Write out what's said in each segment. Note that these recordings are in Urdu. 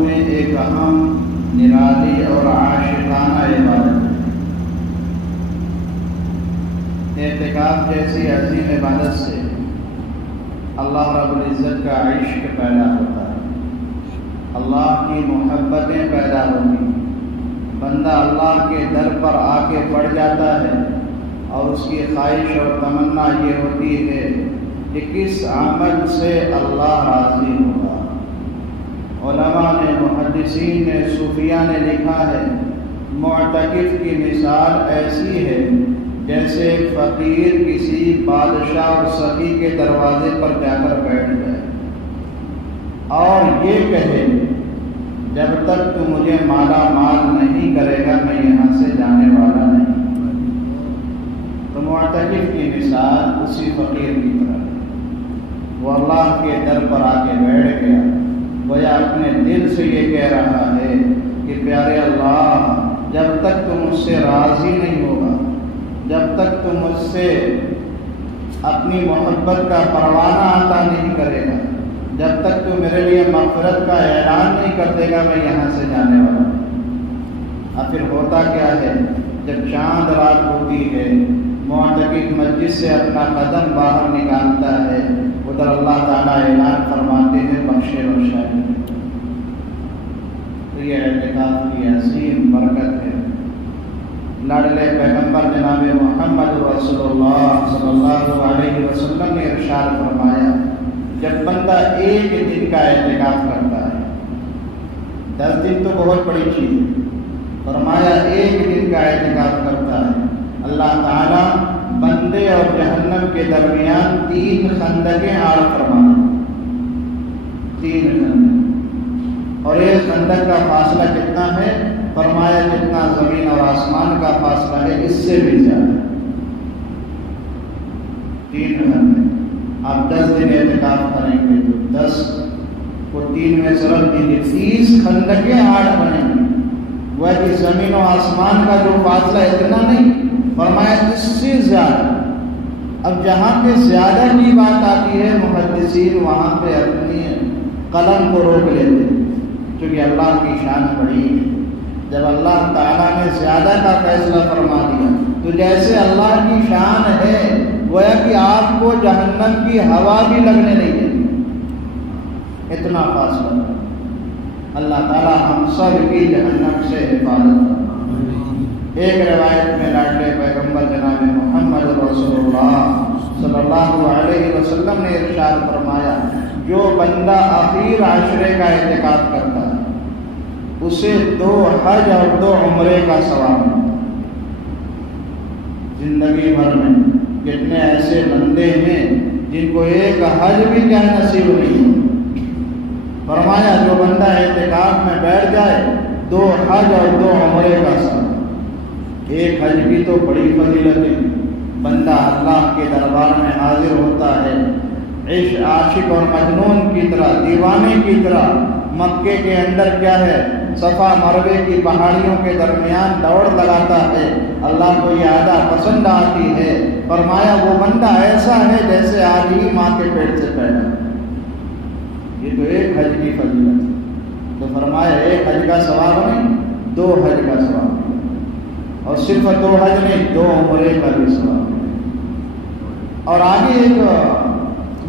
میں ایک اہم، نرالی اور عاشقانہ عبادت ہے۔ اعتکاف جیسی عظیم عبادت سے اللہ رب العزت کا عشق پیدا ہوتا ہے، اللہ کی محبتیں پیدا ہوتی ہیں، بندہ اللہ کے در پر آ کے پڑ جاتا ہے اور اس کی خواہش اور تمنا یہ ہوتی ہے کہ کس عمل سے اللہ راضی ہوگا۔ علماء نے، محدثین نے، صوفیاء نے لکھا ہے، معتکف کی مثال ایسی ہے جیسے ایک فقیر کسی بادشاہ اور سخی کے دروازے پر جا کر بیٹھ جائے اور یہ کہے جب تک تو مجھے مالا مال نہیں کرے گا میں یہاں سے جانے والا نہیں۔ تو معتکف کی مثال اسی فقیر کی طرح، وہ اللہ کے در پر آ کے بیٹھ گیا، گویا اپنے دل سے یہ کہہ رہا ہے کہ پیارے اللہ، جب تک تو مجھ سے راضی نہیں ہوگا، جب تک تو مجھ سے اپنی محبت کا پروانہ عطا نہیں کرے گا، جب تک تو میرے لیے مغفرت کا اعلان نہیں کر دے گا، میں یہاں سے جانے والا ہوں۔ اب پھر ہوتا کیا ہے، جب چاند رات ہوتی ہے، معتکف مسجد سے اپنا قدم باہر نکالتا ہے، ادھر اللہ تعالیٰ اعلان فرماتے ہیں بخشے بخشائے۔ تو یہ اعتکاف کی عظیم برکت ہے۔ لاڈلے پیغمبر جناب محمد رسول اللہ صلی اللہ علیہ وسلم نے ارشاد فرمایا، جب بندہ ایک دن کا اعتکاف کرتا ہے، 10 دن تو بہت بڑی چیز ہے، فرمایا ایک دن کا اعتکاف کرتا ہے، اللہ تعالیٰ بندے اور جہنم کے درمیان 3 خندقیں آڑ فرماتے، 3 خندق، اور ایک خندق کا فاصلہ کتنا ہے؟ فرمایا جتنا زمین اور آسمان کا فاصلہ ہے اس سے بھی زیادہ، 3 خندق۔ آپ 10 دن اعتکاف کریں گے تو 10 کو 3 میں ضرب دیجیے، 30 خندقیں آڑ بنیں گی۔ وہ کہ زمین و آسمان کا جو فاصلہ اتنا نہیں، فرمایا اس سے زیادہ۔ اب جہاں پہ زیادہ کی بات آتی ہے، محدثین وہاں پہ اپنی قلم کو روک لیتے، کیونکہ اللہ کی شان بڑی ہے۔ جب اللہ تعالیٰ نے زیادہ کا فیصلہ فرما دیا تو جیسے اللہ کی شان ہے، گویا کہ آپ کو جہنم کی ہوا بھی لگنے نہیں دے، اتنا فاصلہ۔ اللہ تعالیٰ ہم سب کی جہنم سے حفاظت کرے۔ ایک روایت میں لاڈلے پیغمبر جناب محمد رسول اللہ صلی اللہ علیہ وسلم نے ارشاد فرمایا، جو بندہ آخر عشرے کا اعتکاف کرتا ہے اسے 2 حج اور 2 عمرے کا ثواب ہے۔ زندگی بھر میں کتنے ایسے بندے ہیں جن کو ایک حج بھی کیا نصیب نہیں ہے۔ فرمایا جو بندہ اعتکاف میں بیٹھ جائے 2 حج اور 2 عمرے کا ثواب۔ ایک حج کی تو بڑی فضیلت ہے، بندہ اللہ کے دربار میں حاضر ہوتا ہے، عاشق اور مجنون کی طرح، دیوانے کی طرح مکے کے اندر کیا ہے، صفا مروے کی پہاڑیوں کے درمیان دوڑ لگاتا ہے، اللہ کو یہ ادا پسند آتی ہے۔ فرمایا وہ بندہ ایسا ہے جیسے آج ہی ماں کے پیٹ سے پیدا۔ یہ تو ایک حج کی فضیلت ہے۔ تو فرمایا ایک حج کا ثواب نہیں، 2 حج کا ثواب، اور صرف 2 حج نہیں، 2 عمرے کا بھی ثواب۔ اور آگے ایک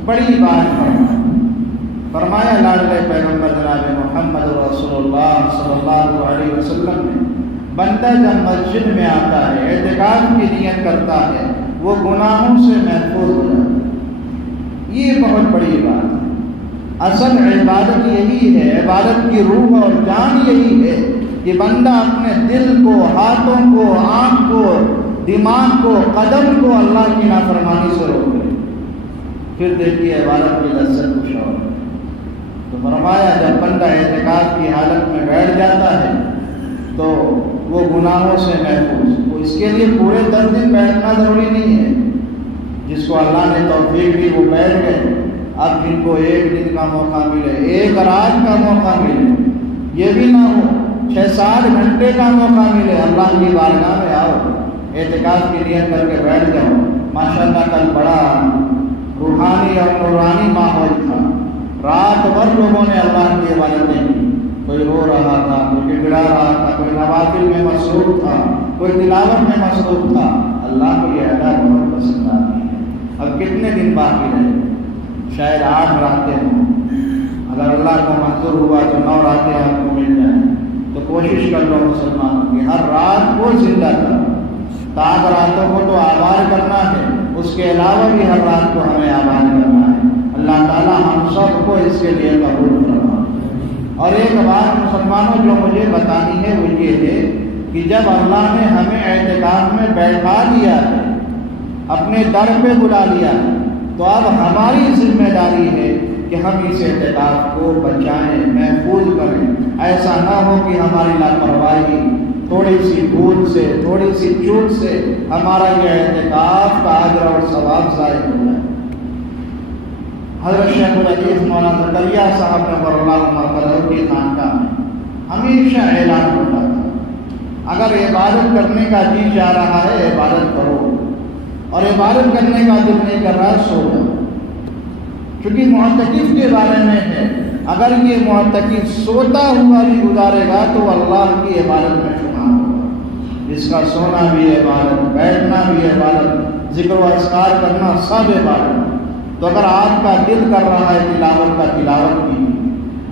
بڑی بات فرمایا لاڈلے پیغمبر جناب محمد رسول اللہ صلی اللہ علیہ وسلم نے، بندہ جب مسجد میں آتا ہے، اعتکاف کی نیت کرتا ہے، وہ گناہوں سے محفوظ ہو جاتا ہے۔ یہ بہت بڑی بات ہے۔ اصل عبادت یہی ہے، عبادت کی روح اور جان یہی ہے کہ بندہ اپنے دل کو، ہاتھوں کو، آنکھ کو، دماغ کو، قدم کو اللہ کی نافرمانی سے روک لے، پھر دیکھیے عبادت کی لذت کچھ اور ہے۔ تو فرمایا جب بندہ اعتکاف کی حالت میں بیٹھ جاتا ہے تو وہ گناہوں سے محفوظ۔ تو اس کے لیے پورے 10 دن بیٹھنا ضروری نہیں ہے، جس کو اللہ نے توفیق دی وہ بیٹھ گئے۔ اب جن کو 1 دن کا موقع ملے، 1 رات کا موقع ملے، یہ بھی نہ ہو 6-7 گھنٹے کا موقع ملے، اللہ کی بارگاہ میں آؤ، اعتکاف کی نیت کر کے بیٹھ جاؤ۔ ماشاءاللہ کل بڑا روحانی اور نورانی ماحول تھا، رات بھر لوگوں نے اللہ کی عبادتیں کی، کوئی رو رہا تھا، کوئی گڑگڑا رہا تھا، کوئی نوافل میں مصروف تھا، کوئی تلاوت میں مصروف تھا، اللہ کو یہ ادا بہت پسند آتی ہے۔ اب کتنے دن باقی رہے؟ شاید 8 راتیں ہوں، اگر اللہ کو منظور ہوا تو 9 راتیں آپ کو مل جائیں، تو کوشش کر لو مسلمانوں کی ہر رات کو زندہ کرو۔ تاک راتوں کو تو آباد کرنا ہے، اس کے علاوہ بھی ہر رات کو ہمیں آباد کرنا ہے۔ اللہ تعالیٰ ہم سب کو اس کے لیے قبول کرنا۔ اور ایک بات مسلمانوں جو مجھے بتانی ہے وہ یہ ہے کہ جب اللہ نے ہمیں اعتکاف میں بیٹھا دیا ہے، اپنے در پہ بلا لیا ہے، تو اب ہماری ذمہ داری ہے کہ ہم اس اعتکاف کو بچائیں، محفوظ کریں۔ ایسا نہ ہو کہ ہماری لاپرواہی، تھوڑی سی بھول سے، تھوڑی سی چوک سے ہمارا یہ اعتکاف کا اجر اور ثواب ضائع ہو جائے۔ حضرت شیخ الحدیث مولانا زکریا صاحب نور اللہ مرکز کی خانقاہ میں ہمیشہ اعلان ہوتا تھا، اگر عبادت کرنے کا جی چاہ رہا ہے عبادت کرو، اور عبادت کرنے کا دل نہیں کر رہا سو جاؤ۔ چونکہ معتکف کے بارے میں ہے، اگر یہ معتکف سوتا ہوا بھی گزارے گا تو اللہ کی عبادت میں شمار ہوگا۔ اس کا سونا بھی عبادت، بیٹھنا بھی عبادت، ذکر و اذکار کرنا سب عبادت۔ تو اگر آپ کا دل کر رہا ہے تلاوت کا، تلاوت کی،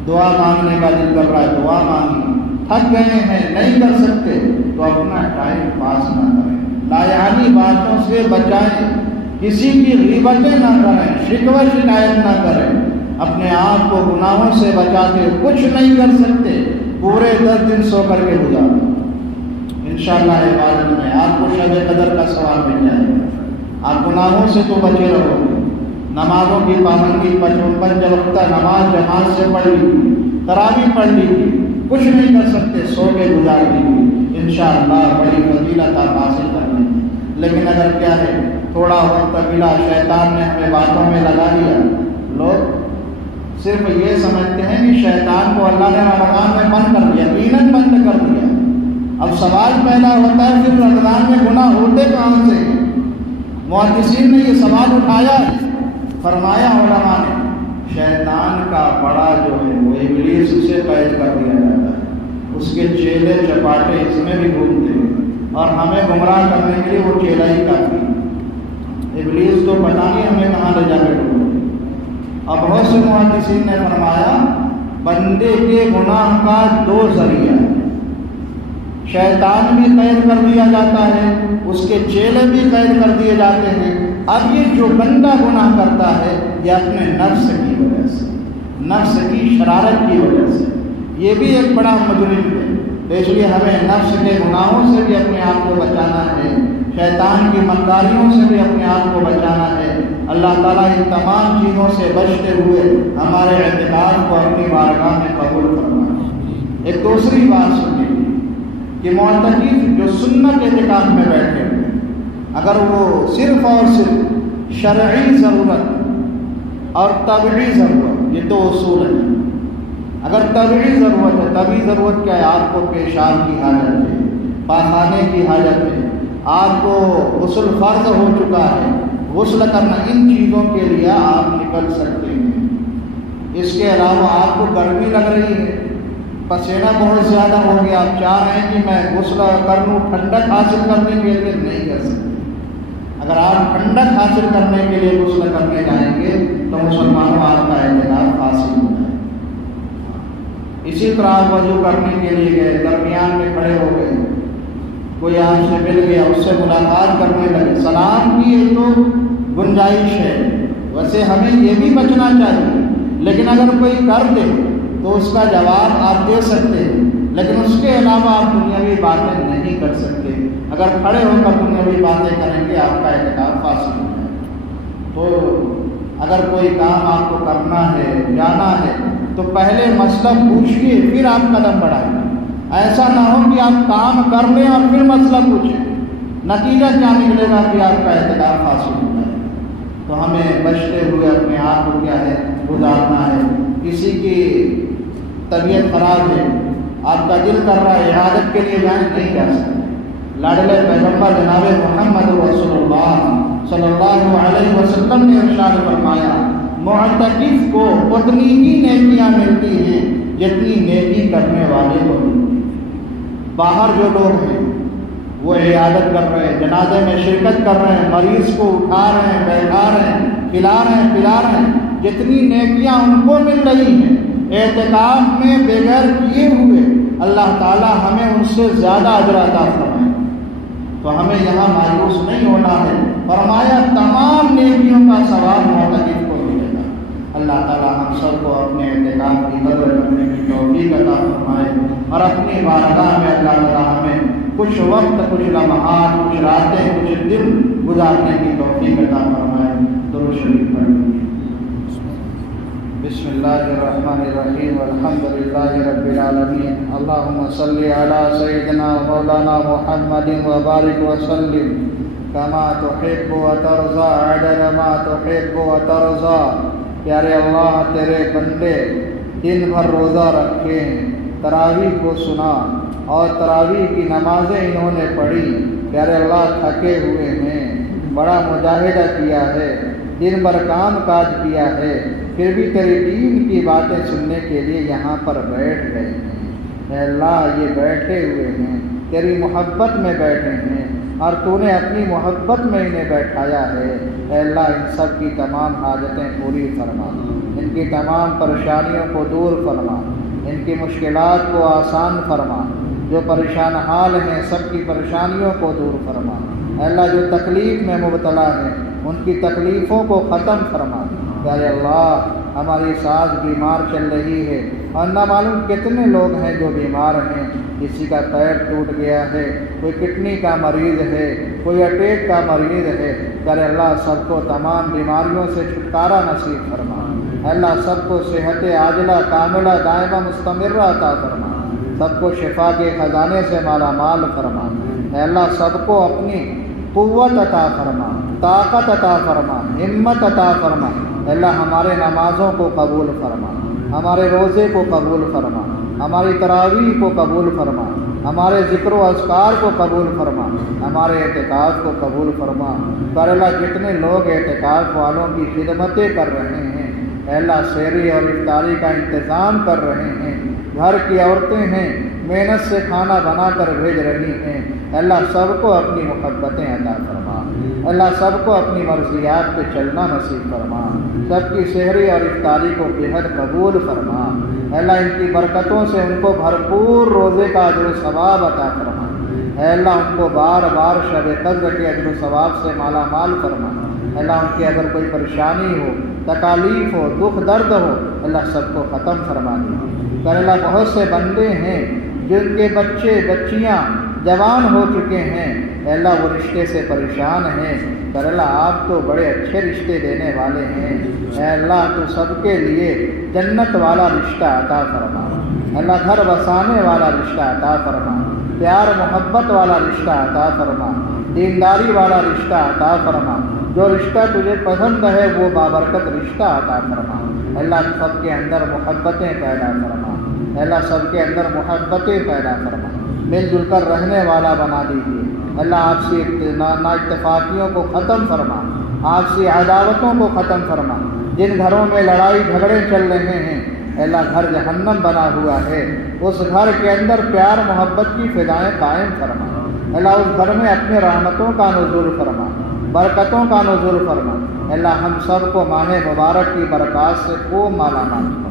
دعا مانگنے کا دل کر رہا ہے دعا مانگی، تھک گئے ہیں نہیں کر سکتے تو اپنا ٹائم پاس نہ کریں، لایعانی باتوں سے بچائیں، کسی کی غیبتیں نہ کریں، شکوہ شکایت نہ کریں، اپنے آپ کو گناہوں سے بچاتے کچھ نہیں کر سکتے، پورے 10 دن سو کر کے گزارو۔ انشاءاللہ عبادت میں آپ کو شب قدر کا ثواب مل جائے گا۔ آپ گناہوں سے تو بچے رہو گے، نمازوں کی پابندی، 55 وقتہ نماز جماعت سے پڑھ لی، تراویح پڑھ لی، کچھ نہیں کر سکتے سو کے گزار لیجیے، انشاءاللہ بڑی فضیلت آپ حاصل کر لیں گے۔ لیکن اگر کیا ہے، تھوڑا وقت ملا، شیطان نے ہمیں باتوں میں لگا دیا، لوگ صرف یہ سمجھتے ہیں کہ شیطان کو اللہ نے رمضان میں بند کر دیا، یقیناً بند کر دیا۔ اب سوال پیدا ہوتا ہے پھر رمضان میں گناہ ہوتے کہاں سے؟ محدثین نے یہ سوال اٹھایا، فرمایا علماء نے شیطان کا بڑا جو ہے وہ ابلیس اسے قید کر دیا جاتا ہے، اس کے چیلے چپاٹے اس میں بھی گھومتے ہیں، اور ہمیں گمراہ کرنے کے لیے وہ چیلا ہی کافی۔ ابلیس تو پتہ نہیں ہمیں کہاں لے جا کے ڈھونڈے۔ اب بہت سے محدثین نے فرمایا بندے کے گناہ کا 2 ذریعہ ہے، شیطان بھی قید کر دیا جاتا ہے، اس کے چیلے بھی قید کر دیے جاتے ہیں۔ اب یہ جو بندہ گناہ کرتا ہے یہ اپنے نفس کی وجہ سے، نفس کی شرارت کی وجہ سے، یہ بھی ایک بڑا مجرم ہے۔ تو اس لیے ہمیں نفس کے گناہوں سے بھی اپنے آپ کو بچانا ہے، شیطان کی مکاریوں سے بھی اپنے آپ کو بچانا ہے۔ اللہ تعالیٰ ان تمام چیزوں سے بچتے ہوئے ہمارے اعتکاف کو اپنی بارگاہ میں قبول فرمائے۔ ایک دوسری بات سنیے کہ معتکف جو سنت اعتکاف میں بیٹھے ہوئے، اگر وہ صرف اور صرف شرعی ضرورت اور طبعی ضرورت، یہ 2 اصول ہیں، اگر طبعی ضرورت ہے، طبعی ضرورت کیا ہے؟ آپ کو پیشاب کی حاجت ہے، پاخانے کی حاجت ہے، آپ کو غسل فرض ہو چکا ہے، غسل کرنا، ان چیزوں کے لیے آپ نکل سکتے ہیں۔ اس کے علاوہ آپ کو گرمی لگ رہی ہے، پسینہ بہت زیادہ ہو گیا، آپ چاہ رہے ہیں کہ میں غسل کر لوں، ٹھنڈک حاصل کرنے کے لیے نہیں کر سکتے۔ اگر آپ ٹھنڈک حاصل کرنے کے لیے غسل کرنے جائیں گے تو مسلمانوں آپ کا اعتکاف حاصل ہو جائے۔ اسی طرح آپ وضو کرنے کے لیے گئے، درمیان میں کھڑے ہو گئے، کوئی آپ سے مل گیا، اس سے ملاقات کرنے لگے، سلام کی ایک تو گنجائش ہے، ویسے ہمیں یہ بھی بچنا چاہیے، لیکن اگر کوئی کر دے تو اس کا جواب آپ دے سکتے ہیں، لیکن اس کے علاوہ آپ دنیاوی باتیں نہیں کر سکتے۔ اگر کھڑے ہو کر دنیاوی باتیں کریں گے آپ کا اعتکاف فاسد ہو جائے۔ تو اگر کوئی کام آپ کو کرنا ہے، جانا ہے، تو پہلے مسئلہ پوچھیے پھر آپ قدم بڑھائیں۔ ایسا نہ ہو کہ آپ کام کر لیں اور پھر مسئلہ پوچھیں، نتیجہ کیا نکلے گا کہ آپ کا اعتکاف فاسد ہو جائے۔ تو ہمیں بچتے ہوئے اپنے آپ کو کیا ہے گزارنا ہے۔ کسی کی طبیعت خراب ہے، آپ کا دل کر رہا ہے عیادت کے لیے جائیں، نہیں جا سکتے۔ لاڈلے پیغمبر جناب محمد رسول اللہ صلی اللہ علیہ وسلم نے ارشاد فرمایا معتکف کو اتنی ہی نیکیاں ملتی ہیں جتنی نیکی کرنے والے کو ملتی ہے۔ باہر جو لوگ ہیں وہ عیادت کر رہے ہیں، جنازے میں شرکت کر رہے ہیں، مریض کو اٹھا رہے ہیں، بیٹھا رہے ہیں، کھلا رہے ہیں، پلا رہے ہیں، جتنی نیکیاں ان کو مل رہی ہیں اعتکاف میں بغیر کیے ہوئے، اللہ تعالیٰ ہمیں ان سے زیادہ اجر عطا فرمائے۔ تو ہمیں یہاں مایوس نہیں ہونا ہے، فرمایا تمام نیکیوں کا ثواب معتکف کو ملے گا۔ اللہ تعالیٰ ہم سب کو اپنے اعتکاف کی قدر کرنے کی توفیق عطا فرمائے، اور اپنی بارگاہ میں اللہ تعالیٰ ہمیں کچھ وقت، کچھ لمحات، کچھ راتیں، کچھ دن گزارنے کی توفیق عطا فرمائے۔ درود شریف پڑھیں۔ بسم اللہ الرحمن الرحیم، الحمد للہ رب العالمین، اللہم صلی علی سیدنا مولانا محمد وبارک وسلم کما تحب وترضى عدد ما تحب وترضى۔ پیارے اللہ، تیرے بندے دن بھر روزہ رکھے ہیں، تراویح کو سنا اور تراویح کی نمازیں انہوں نے پڑھی۔ پیارے اللہ، تھکے ہوئے ہیں، بڑا مجاہدہ کیا ہے، دن بھر کام کاج کیا ہے، پھر بھی تیری دین کی باتیں سننے کے لیے یہاں پر بیٹھ گئے ہیں۔ اے اللہ، یہ بیٹھے ہوئے ہیں، تیری محبت میں بیٹھے ہیں، اور تو نے اپنی محبت میں انہیں بیٹھایا ہے۔ اے اللہ، ان سب کی تمام حاجتیں پوری فرما، ان کی تمام پریشانیوں کو دور فرما، ان کی مشکلات کو آسان فرما، جو پریشان حال ہیں سب کی پریشانیوں کو دور فرما۔ اے اللہ، جو تکلیف میں مبتلا ہیں ان کی تکلیفوں کو ختم فرما۔ پیارے اللہ، ہماری ساس بیمار چل رہی ہے، اور نہ معلوم کتنے لوگ ہیں جو بیمار ہیں، کسی کا پیر ٹوٹ گیا ہے، کوئی کڈنی کا مریض ہے، کوئی اٹیک کا مریض ہے۔ پیارے اللہ، سب کو تمام بیماریوں سے چھٹکارا نصیب فرما۔ اے اللہ، سب کو صحت عاجلہ کاملہ دائمہ مستمرہ عطا فرما، سب کو شفا کے خزانے سے مالا مال فرما۔ اے اللہ، سب کو اپنی قوت عطا فرما، طاقت عطا فرما، ہمت عطا فرما۔ اے اللہ، ہمارے نمازوں کو قبول فرما، ہمارے روزے کو قبول فرما، ہماری تراویح کو قبول فرما، ہمارے ذکر و اذکار کو قبول فرما، ہمارے اعتکاف کو قبول فرما۔ اے اللہ، جتنے لوگ اعتکاف والوں کی خدمتیں کر رہے ہیں، اے اللہ، سحری اور افطاری کا انتظام کر رہے ہیں، گھر کی عورتیں ہیں محنت سے کھانا بنا کر بھیج رہی ہیں، اللہ سب کو اپنی محبتیں عطا فرما۔ اللہ سب کو اپنی مرضیات پہ چلنا نصیب فرما، سب کی سحری اور افطاری کو بےحد قبول فرما۔ اللہ ان کی برکتوں سے ان کو بھرپور روزے کا اجر و ثواب عطا فرما۔ اے اللہ، ان کو بار بار شب قدر کے اجر و ثواب سے مالا مال فرما۔ اللہ، ان کی اگر کوئی پریشانی ہو، تکالیف ہو، دکھ درد ہو، اللہ سب کو ختم فرما دے۔ اللہ، بہت سے بندے ہیں جن کے بچے بچیاں جوان ہو چکے ہیں، اے اللہ وہ رشتے سے پریشان ہیں۔ اللہ، آپ تو بڑے اچھے رشتے دینے والے ہیں، اے اللہ تو سب کے لیے جنت والا رشتہ عطا فرما۔ اللہ، گھر بسانے والا رشتہ عطا فرما، پیار محبت والا رشتہ عطا فرما، دینداری والا رشتہ عطا فرما۔ جو رشتہ تجھے پسند ہے وہ بابرکت رشتہ عطا فرما۔ اللہ، سب کے اندر محبتیں پیدا فرما، اللہ سب کے اندر محبتیں پیدا فرما، مل جل کر رہنے والا بنا دیجیے۔ اللہ، آپسی اتفاقیوں کو ختم فرما، آپسی عداوتوں کو ختم فرما۔ جن گھروں میں لڑائی جھگڑے چل رہے ہیں، اللہ گھر جہنم بنا ہوا ہے، اس گھر کے اندر پیار محبت کی فضائیں قائم فرما۔ اللہ، اس گھر میں اپنے رحمتوں کا نزول فرما، برکتوں کا نزول فرما۔ اللہ، ہم سب کو ماہ مبارک کی برکات سے خوب مالا مال فرما۔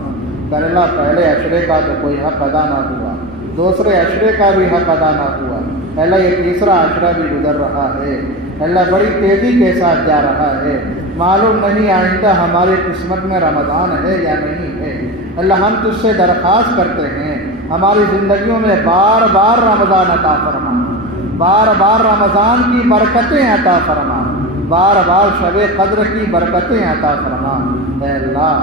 اللہ، پہلے عشرے کا تو کوئی حق ادا نہ ہوا، دوسرے عشرے کا بھی حق ادا نہ ہوا، اللہ یہ تیسرا عشرہ بھی گزر رہا ہے، اللہ بڑی تیزی کے ساتھ جا رہا ہے، معلوم نہیں آئندہ ہماری قسمت میں رمضان ہے یا نہیں ہے۔ اللہ، ہم تجھ سے درخواست کرتے ہیں ہماری زندگیوں میں بار بار رمضان عطا فرما، بار بار رمضان کی برکتیں عطا فرما، بار بار شب قدر کی برکتیں عطا فرما۔ اے اللہ،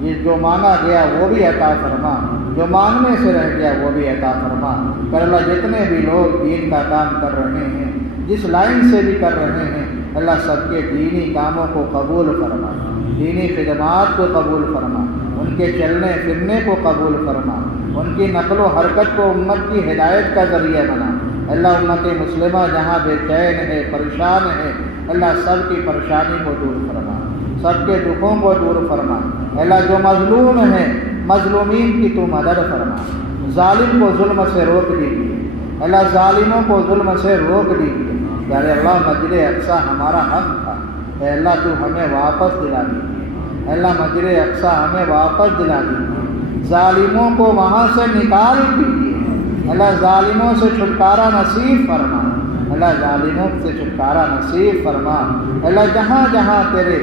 یہ جو مانگا گیا وہ بھی عطا فرما، جو مانگنے سے رہ گیا وہ بھی عطا فرما۔ اللہ، جتنے بھی لوگ دین کا کام کر رہے ہیں، جس لائن سے بھی کر رہے ہیں، اللہ سب کے دینی کاموں کو قبول فرما، دینی خدمات کو قبول فرما، ان کے چلنے پھرنے کو قبول فرما، ان کی نقل و حرکت کو امت کی ہدایت کا ذریعہ بنا۔ اللہ، امت مسلمہ جہاں بے چین ہے، پریشان ہے، اللہ سب کی پریشانی کو دور فرما، سب کے دکھوں کو دور فرما۔ اللہ، جو مظلوم ہیں مظلومین کی تو مدد فرما، ظالم کو ظلم سے روک دیجیے اللہ، ظالموں کو ظلم سے روک دیجیے یار اللہ۔ مسجد اقصیٰ ہمارا حق تھا اے اللہ، تو ہمیں واپس دلا دیجیے اللہ، مسجد اقصیٰ ہمیں واپس دلا دیجیے، ظالموں کو وہاں سے نکال دیجیے اللہ، ظالموں سے چھٹکارا نصیب فرما اللہ، ظالموں سے چھٹکارا نصیب فرما اللہ۔ جہاں جہاں تیرے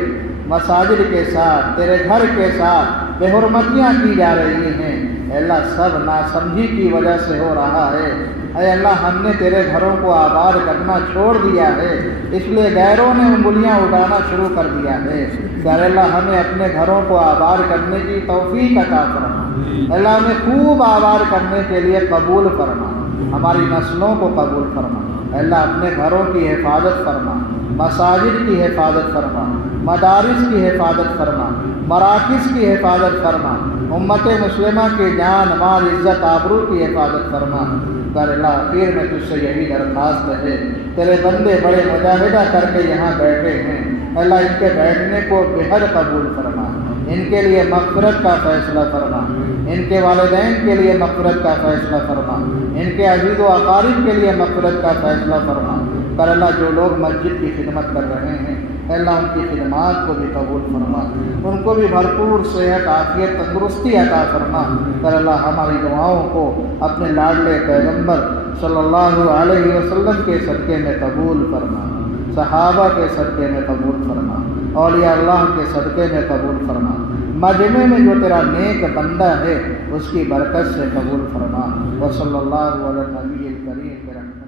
مساجد کے ساتھ، تیرے گھر کے ساتھ بے حرمتیاں کی جا رہی ہیں اے اللہ، سب ناسمجھی کی وجہ سے ہو رہا ہے اے اللہ۔ ہم نے تیرے گھروں کو آباد کرنا چھوڑ دیا ہے، اس لیے غیروں نے انگلیاں اٹھانا شروع کر دیا ہے کہ اے اللہ ہمیں اپنے گھروں کو آباد کرنے کی توفیق عطا فرما اللہ، ہمیں خوب آباد کرنے کے لیے قبول فرما، ہماری نسلوں کو قبول فرما اللہ، اپنے گھروں کی حفاظت فرما، مساجد کی حفاظت فرما، مدارس کی حفاظت فرما، مراکز کی حفاظت فرما، امت مسلمہ کی جان مال عزت آبرو کی حفاظت فرما کر اللہ۔ آخر میں تجھ سے یہی درخواست ہے، تیرے بندے بڑے مجاہدہ کر کے یہاں بیٹھے ہیں اللہ، ان کے بیٹھنے کو بےحد قبول فرما، ان کے لیے مغفرت کا فیصلہ فرما، ان کے والدین کے لیے مغفرت کا فیصلہ فرما، ان کے عزیز و اقارب کے لیے مغفرت کا فیصلہ فرما کر اللہ۔ جو لوگ مسجد کی خدمت کر رہے ہیں اللہ، ان کی خدمات کو بھی قبول فرما، ان کو بھی بھرپور صحت عافیت تندرستی عطا فرما کر اللہ۔ ہماری دعاؤں کو اپنے لاڈلے پیغمبر صلی اللہ علیہ وسلم کے صدقے میں قبول فرما، صحابہ کے صدقے میں قبول فرما، اولیاء اللہ کے صدقے میں قبول فرما، مجمع میں جو تیرا نیک بندہ ہے اس کی برکت سے قبول فرما۔ وصلی اللہ علی النبی الکریم برحمتہ۔